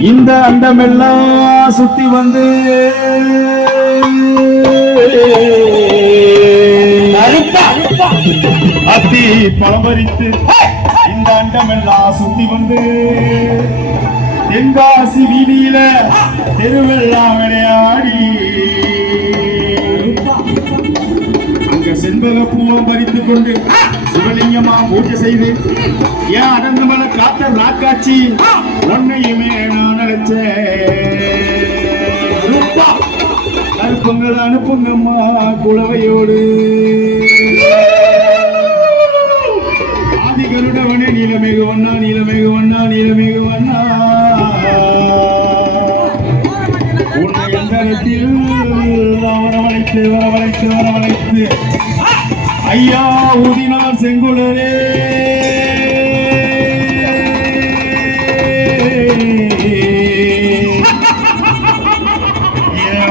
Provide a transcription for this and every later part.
இந்த அண்டமெல்லாம் சுத்தி வந்து அத்தி பழமரித்து இந்த அண்டமெல்லாம் சுத்தி வந்து தென்காசி வீதியில தெருவெல்லாம் விளையாடி அங்க செண்பக பூவம் பறித்துக் கொண்டு சிவலிங்கமா பூஜை செய்து ஏன் அடர்ந்த மலை காத்த ராக்காட்சி உன்னையுமே நான் நினைச்சேன். அனுப்புங்கள் அனுப்புங்கம்மா குளவையோடு ஆதி கருடவனே நீலமேகு வண்ணா நீலமேகு வண்ணா நீலமேகு வண்ணா உன்னை எந்தரத்தில் வரவழைத்து வரவழைத்து வரவழைத்து ஐயா ஊதினார் செங்குளரே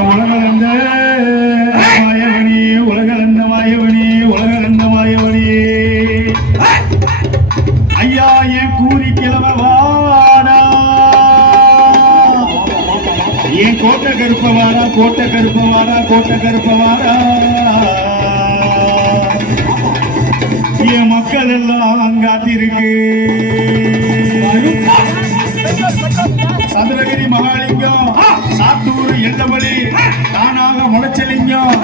உலகளந்த மாயவனே உலகளந்த மாயவனே உலகளந்த மாயவனே ஐயா என் கூறி கிளம்பவாடா என் கோட்டை கருப்பவாடா கோட்டை கருப்பவாடா கோட்டை கருப்பவாடா என் மக்கள் எல்லாம் காத்திருக்கு. சதுரகிரி மகாலிங்கம் சாத்தூர் எல்லமலி தானாக முளைச்சலிங்கம்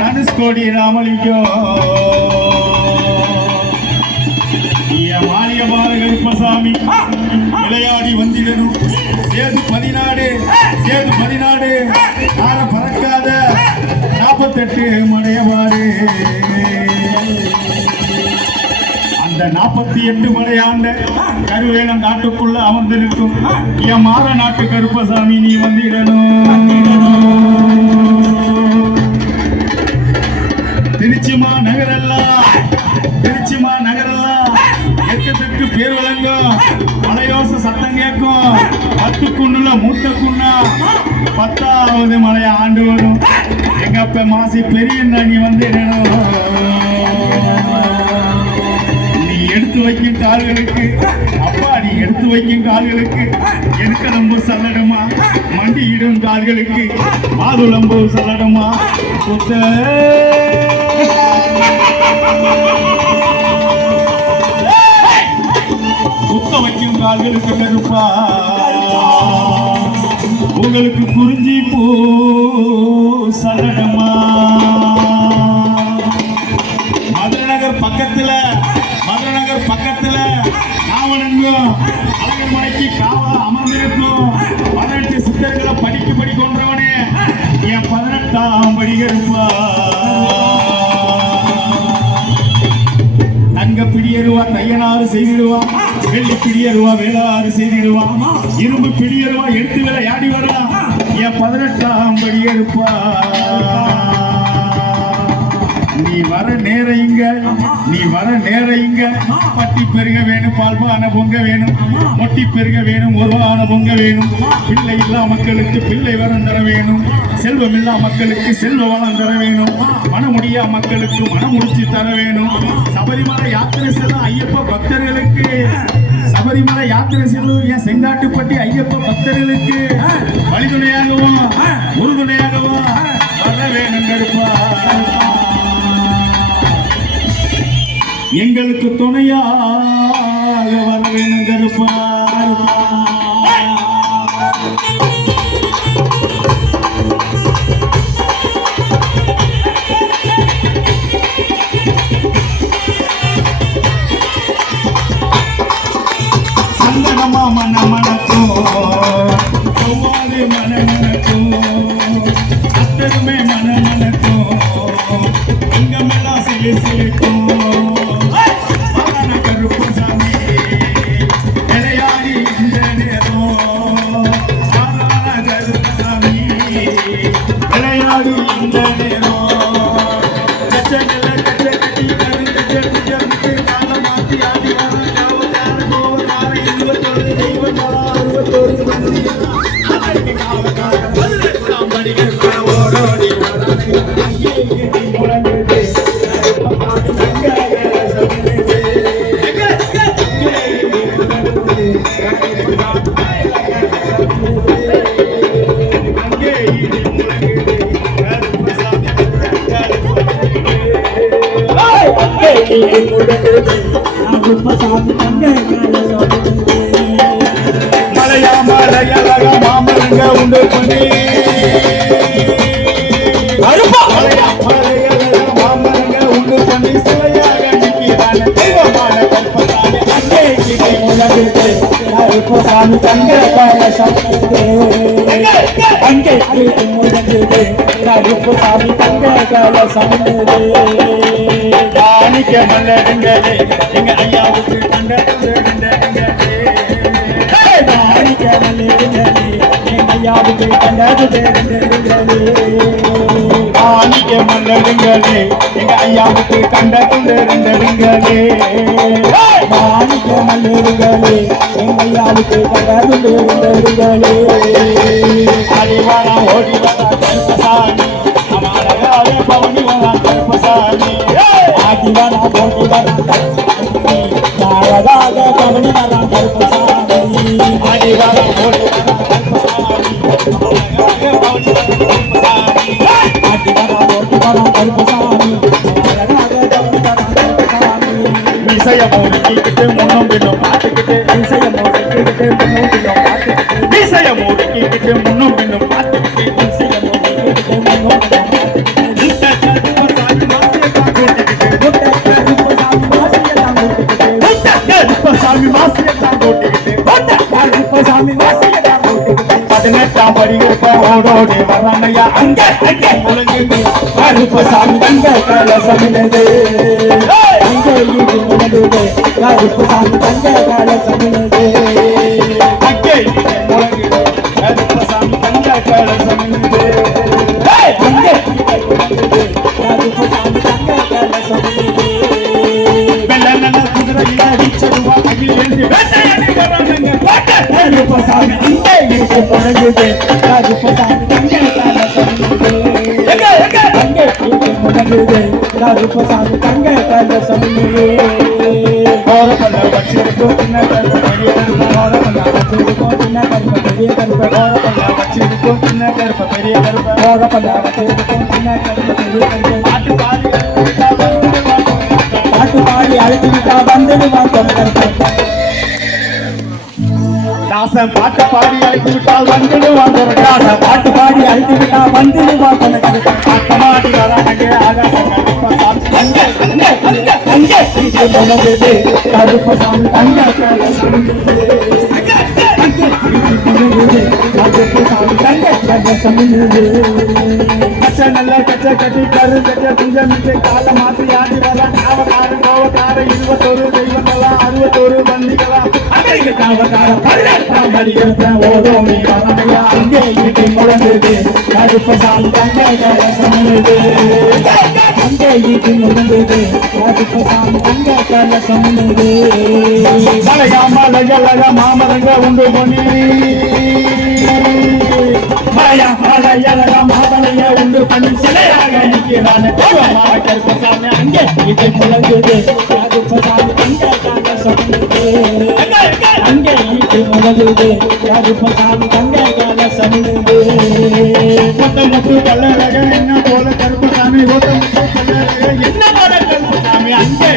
தனுஷ்கோடி ராமலிங்கம் என் மாளியமாறு கருப்பசாமி விளையாடி வந்திடணும். சேது பதினாடு சேது பதினாடு கார பறக்காத 48 மடையவாடு அந்த 48 மடையாண்ட கருவேலம் நாட்டுக்குள்ள அமர்ந்திருக்கும் என் மாற நாட்டு கருப்பசாமி நீ வந்திடணும். திருச்சிமா நகரெல்லாம் திருச்சிமா நகரெல்லாம் எக்கத்துக்கு பேர் விளங்கும் மலையோச சத்தம் கேட்கும் 10 குண்ணுல மூட்டை குண்ணா 10வது மலையை ஆண்டு வரும் எங்க அப்ப மாசி பெரிய நீ வந்திடணும். எடுத்து வைக்கும் கால்களுக்கு அப்பா நீ எடுத்து வைக்கும் கால்களுக்கு எடுக்கலம்பு சல்லடமா மண்டியிடும் கால்களுக்கு மாதுளம்பு சல்லடமா குத்த வைக்கும் கால்களுக்கு கருப்பா உங்களுக்கு குறிஞ்சி பூ சல்லடமா. மதுரநகர் பக்கத்துல காவலங்கும் அழகர் மலைக்கு காவல அமர்ந்திருக்கும் 18 சித்தர்களை படி கொன்றவனே என் 18ஆம் படி கருப்பா. தங்க பிடியருவா தையனாறு செய்திடுவா வெள்ளி பிடியருவா வேளாறு செய்திடுவா இரும்பு பிடியருவா எடுத்து விளையாடி வரா என் 18ஆம் படி கருப்பா. நீ வர நேர இங்க பட்டி பெருக வேணும் பால்பான பொங்க வேணும் மொட்டி பெருக வேணும் ஒருவான பொங்க வேணும் பிள்ளை இல்லா மக்களுக்கு பிள்ளை வரம் தர வேணும் செல்வம் இல்லா மக்களுக்கு செல்வ வளம் தர வேணும் மனமுடியா மக்களுக்கு மனமுடிச்சு தர வேணும். சபரிமலை யாத்திரை செல்லும் ஐயப்ப பக்தர்களுக்கு சபரிமலை யாத்திரை செல்லும் என் செங்காட்டுப்பட்டி ஐயப்ப பக்தர்களுக்கு வழிதுணையாகவும் உறுதுணையாகவும் வர வேணும் கருப்பா. எங்களுக்கு துணையாக வர வேணும் கருப்பா. சந்தனமா மனமனக்கும் ஒவ்வாறு மனமனக்கும் அத்தருமே மனமனக்கும் இங்கமெல்லாம் சிலிக்கும் முடங்குது கருப்பசாமி தங்க கலசம் மலையா மலையழக மாமரங்க உண்டு பண்ணி மலையா மலையழக மாமரங்க உண்டு பண்ணி சிலையாக நிற்கிறான தெய்வமான கருப்பசாமி அங்கே முடங்குது கருப்பசாமி தங்க கலசம் அங்கே முடங்குது கருப்பசாமி தங்க கலசம் காணிக்க மல்லடுங்களே எங்க ஐயாவுக்கு கண்டது ஐயாவுக்கு கண்டது காணிக்க மல்லடுங்களே எங்க ஐயாவுக்கு கண்டது மாணிக்க மல்லிருங்களே எங்கையாவுக்கு கண்டது அடிவாரா ஓடிவாரா கருப்பசாமி அமரகாவே பவனி வரா கருப்பசாமி ஆதிவாரா போட்டிவாரா கருப்பசாமி நாரதாக கவனி வரா கருப்பசாமி அடிவாரா ஓடிவாரா கருப்பசாமி அமரகாவே பவனி வரா கருப்பசாமி ஆதிவாரா போட்டிவாரா கருப்பசாமி நாரதாக கவனி வரா கருப்பசாமி விசயமோடு கீக்கிட்டு முன்னும் பின்னும் பார்த்துக்கிட்டு இசையமோடு கேட்டு முன்னோக்கிலும் பார்த்துக்கிட்டு விசயமோடு கீக்கிட்டு முன்னும் பின்னும் பார்த்துக்கிட்டு இசையமோடு கேட்டு முன்னோக்கிலும் பார்த்துக்கிட்டு இந்த கருப்பசாமி மாசியத்தான் கூட்டிக்கிட்டு கருப்பசாமி வாசியெல்லாம் கூட்டுக்கிட்டு கருப்பசாமி மாசியத்தான் கூட்டிக்கிட்டு கருப்பசாமி வாசியெல்லாம் கூட்டுக்கிட்டு 18ஆம் படி இருப்ப ஓடோடி வர்றாங்கய்யா அங்கே அங்கே முழங்குது கருப்பசாமி தங்க கலசமினது அங்கே இது முழங்குது கருப்பசாமி தங்க கலசமினது அங்கே முழங்குது கருப்பசாமி தங்க கலசமினது அங்கே முழங்குது கருப்பசாமி தங்க கலசமினது வெள்ளன குதிரையில வீச்சடுவா அகில் எழுதி வேட்டையாடி வர்றாங்க கருப்பசாமி அங்கே இது முழங்குது கருப்பசாமி தங்க கலசமினது அங்கே இது முழங்குது கருப்பசாமி தங்க கலசமினது கோரப்பல்ல வச்சிருக்கோம் சின்ன கருப்ப பெரிய கருப்ப கோரப்பல்ல வச்சிருக்கோம் சின்ன கருப்ப பெரிய கருப்ப கோரப்பல்ல வச்சிருக்கோம் சின்ன கருப்ப பெரிய கருப்ப கோரப்பல்ல வச்சிருக்கோம் சின்ன கருப்ப பெரிய கருப்ப பாட்டு பாடி அழுத்திவிட்டா வந்துடுவான் தாசன் பாட்டு பாடி அழைத்து விட்டால் வந்துடுவான் தாசன் பாட்டு பாடி அழுத்திவிட்டா வந்துடுவான் பாட்டமாடி வராங்க ஆகாசம் கருப்பசாமி அங்கே கருப்பசாமி தங்க கருப்பசாமி தங்க கருப்பசாமி கச்ச நல்ல கச்ச கட்டி கரு கச்ச குஞ்சமிட்டு கால மாற்றி ஆடி வரா காவக்கார கோவக்கார 21 தெய்வங்களா 61 பந்திகளா அமெரிக்க காவக்கார 18ஆம் படி இருப்ப ஓடோமி வராங்கய்யா அங்கே இடி முழங்குது கருப்பசாமி தங்க கலசமிடுது அங்கே இடி முழங்குது கருப்பசாமி தங்க கலசமிடுது மலையா மலையழக மாமரங்க உண்டு பண்ணி மலையா மலையழக மாமலைய உண்டு பண்ணி சிலையாக நிற்கிறான தெய்வமான கருப்பசாமி அங்கே இடி முழங்குது கருப்பசாமி தங்க கலசமிடுது அங்கே இடி முழங்குது கருப்பசாமி தங்க கலசமிடுது முத்து கல்லழக என்ன போல கருப்பசாமி முத்து கல்லழக என்ன போல கருப்பசாமி அங்கே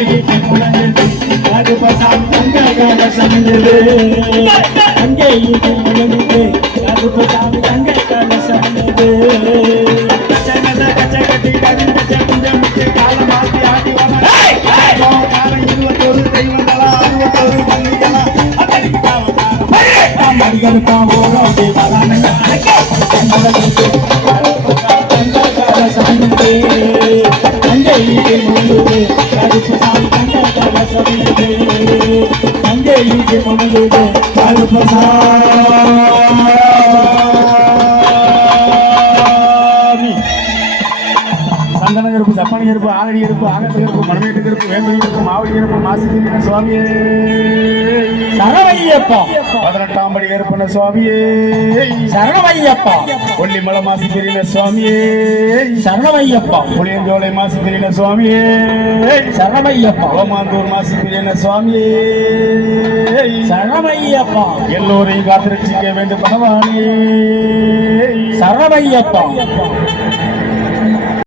முழங்குது கருப்பசாமி தங்க கலசமிடுது அங்கே இடி முழங்குது கருப்பசாமி தங்க கலசமிடுது கச்ச கட்டி கரு கச்ச குஞ்சமிட்டு கால மாற்றி ஆடி வர கால 21 தெய்வங்களா 61 பந்திகளா அமெரிக்க காவக்கார மடிகளுக்கா ஓடோடி வரானுங்க அங்கே இடி முழுகுது கருப்பசாமி தங்க கலசமிடுது அங்கே இடி முழுகுது கருப்பசாமி சந்தன கருப்பு சப்பனி கருப்பு ஆலடி கருப்பு ஆகத்து கருப்பு மணமேட்டு கருப்பு வேம்படி கருப்பு மாவடி கருப்பு மாசிக்கிற சுவாமியே சரவையப்பா 18ஆம் படி கருப்பன சுவாமியே சரணமையப்பா கொல்லிமலை மாசிக்கிற சுவாமியே சரணமையப்பா புளியஞ்சோலை மாசிக்கிற சுவாமியே சரணமையப்பா ஓமாந்தூர் மாசிக்கிற சுவாமியே சரணமையப்பா எல்லோரையும் காத்திருச்சிக்க வேண்டும் பகவானே சரணமையப்பா